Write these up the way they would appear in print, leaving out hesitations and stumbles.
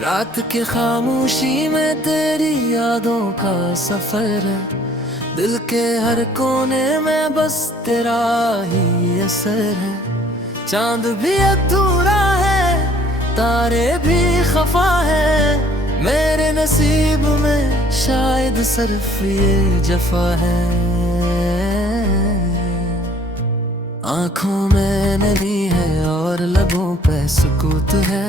रात की खामोशी में तेरी यादों का सफर है, दिल के हर कोने में बस तेरा ही असर है। चांद भी अधूरा है, तारे भी खफा है, मेरे नसीब में शायद सिर्फ ये जफा है। आंखों में नमी है और लबों पे सुकूत है,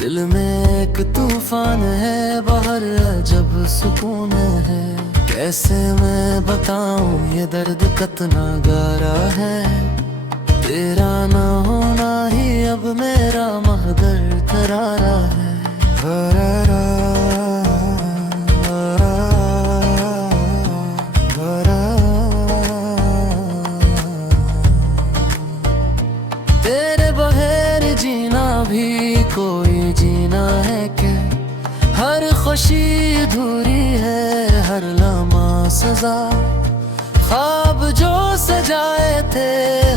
दिल में एक तूफान है, बाहर अजब सुकून है। कैसे मैं बताऊं ये दर्द कितना गहरा है, तेरा ना होना ही अब मेरा महदर करारा है। तेरे बगैर जीना भी कोई जीना है क्या, हर खुशी अधूरी है, हर लम्हा सजा। ख्वाब जो सजाए थे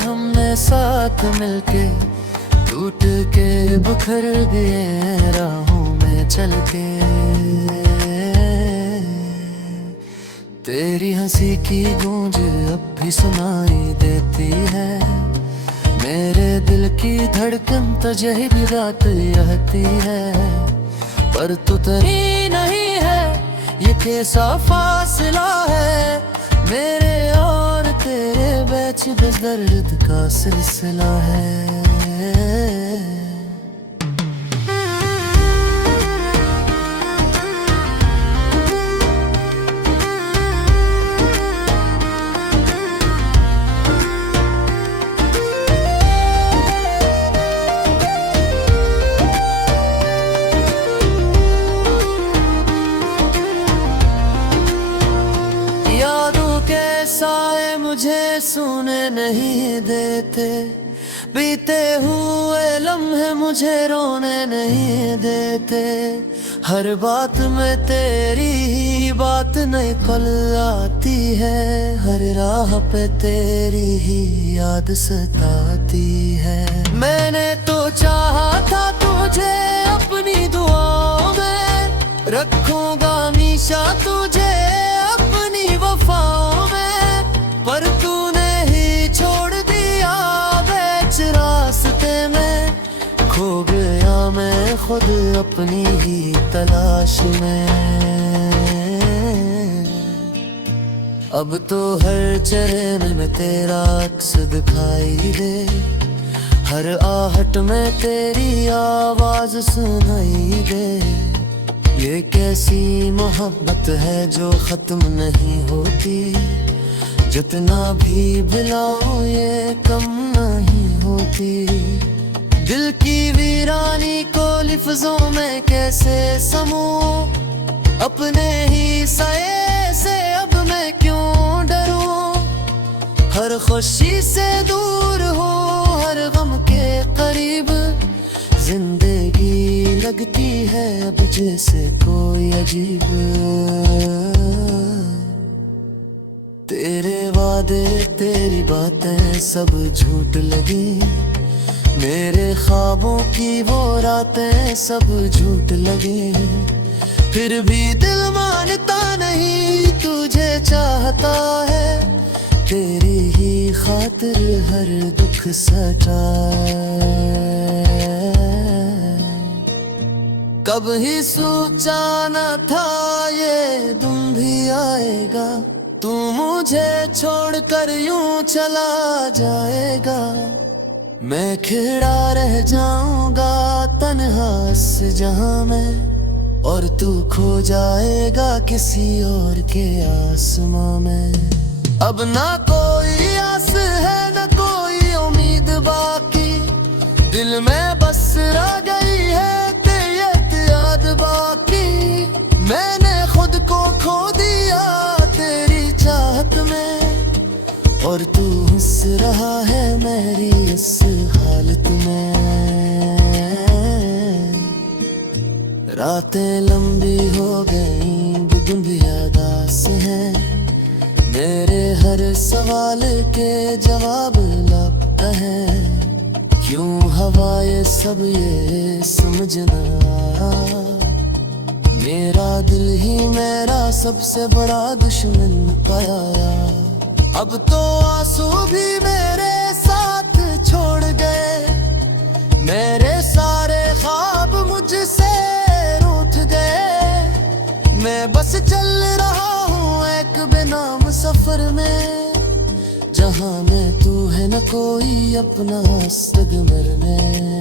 हमने साथ मिलके, टूट के बिखर गए राहों में चल के। तेरी हंसी की गूंज अब भी सुनाई देती है, मेरे दिल की धड़कन तुझे भी रात रहती है। पर तू तेरी नहीं है, ये कैसा फासला है, मेरे और तेरे बीच बस दर्द का सिलसिला है। यादों के साए मुझे सोने नहीं देते, बीते हुए लम्हे मुझे रोने नहीं देते। हर बात में तेरी ही बात निकल आती है, हर राह पे तेरी ही याद सताती है। मैंने तो चाहा था तुझे अपनी दुआओं में, रखूंगा हमेशा तुझे अपनी वफाओं में, पर तूने ही छोड़ दिया बीच रास्ते में। खो गया मैं खुद अपनी ही तलाश में, अब तो हर चरण में तेरा अक्स दिखाई दे, हर आहट में तेरी आवाज सुनाई दे। ये कैसी मोहब्बत है जो खत्म नहीं होती, जितना भी बुलाऊं ये कम नहीं होती। दिल की वीरानी को लिफ्जों में कैसे समूं, अपने ही साये से अब मैं क्यों डरूं। हर खुशी से दूर हूँ, हर गम के करीब, जिंदगी लगती है अब जैसे कोई अजीब। तेरे वादे तेरी बातें सब झूठ लगी, मेरे ख्वाबों की वो रातें सब झूठ लगी। फिर भी दिल मानता नहीं तुझे चाहता है, तेरी ही खातिर हर दुख सताए। कब ही सोचा न था ये दिन भी आएगा, तू मुझे छोड़कर यूं चला जाएगा। मैं खिड़ा रह जाऊंगा तन्हा इस जहां में, और तू खो जाएगा किसी और के आसमां में। अब ना कोई आस है न कोई उम्मीद बाकी, दिल में बस रह गई है तेरी याद बाकी। मैंने खुद को खो दिया तेरी चाहत में, और तू हंस रहा है मेरी इस हालत में। रातें लंबी हो गई, दिन भी उदास है, मेरे हर सवाल के जवाब लगता है। क्यों हवा ये सब ये समझ ना आया, मेरा दिल ही मेरा सबसे बड़ा दुश्मन पाया। अब तो आंसू भी मेरे साथ छोड़ गए, मेरे सारे ख्वाब मुझसे रूठ गए। मैं बस चल रहा हूँ एक बेनाम सफर में, जहाँ मैं तू है न कोई अपना सदमर में।